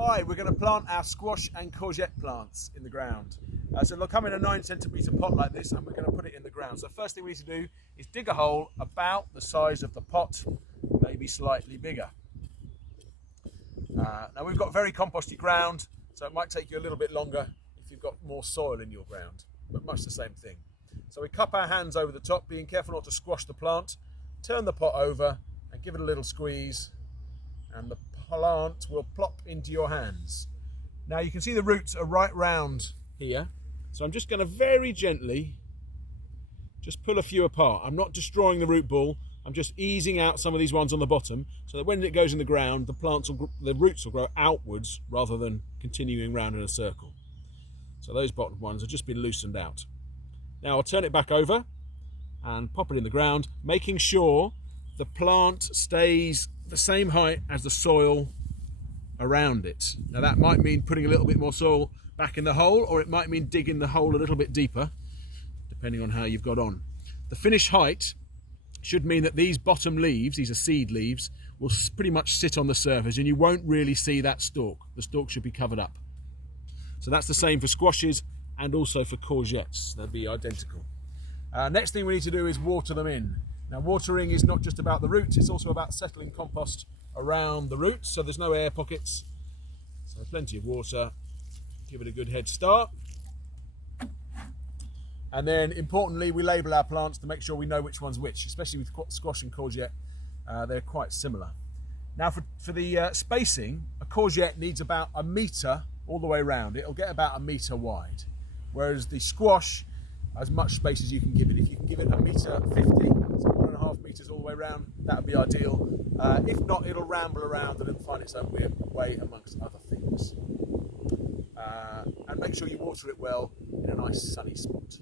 Hi, we're going to plant our squash and courgette plants in the ground. So they'll come in a 9 centimetre pot like this, and we're going to put it in the ground. So first thing we need to do is dig a hole about the size of the pot, maybe slightly bigger. Now we've got very composty ground, so it might take you a little bit longer if you've got more soil in your ground, but much the same thing. So we cup our hands over the top, being careful not to squash the plant, turn the pot over and give it a little squeeze, and the plant will plop into your hands. Now you can see the roots are right round here, so I'm just going to very gently just pull a few apart. I'm not destroying the root ball, I'm just easing out some of these ones on the bottom so that when it goes in the ground, the roots will grow outwards rather than continuing round in a circle. So those bottom ones have just been loosened out. Now I'll turn it back over and pop it in the ground, making sure the plant stays the same height as the soil around it. Now that might mean putting a little bit more soil back in the hole, or it might mean digging the hole a little bit deeper, depending on how you've got on. The finished height should mean that these bottom leaves, these are seed leaves, will pretty much sit on the surface and you won't really see that stalk. The stalk should be covered up. So that's the same for squashes and also for courgettes. They'll be identical. Next thing we need to do is water them in. Now watering is not just about the roots, it's also about settling compost around the roots so there's no air pockets. So plenty of water, give it a good head start. And then importantly, we label our plants to make sure we know which one's which, especially with squash and courgette, they're quite similar. Now for the spacing, a courgette needs about 1 metre all the way around. It'll get about 1 metre wide, whereas the squash, as much space as you can give it. If you can give it 1.50 metres, so 1.5 metres all the way around, that would be ideal. If not, it'll ramble around and it'll find its own weird way amongst other things. And make sure you water it well in a nice sunny spot.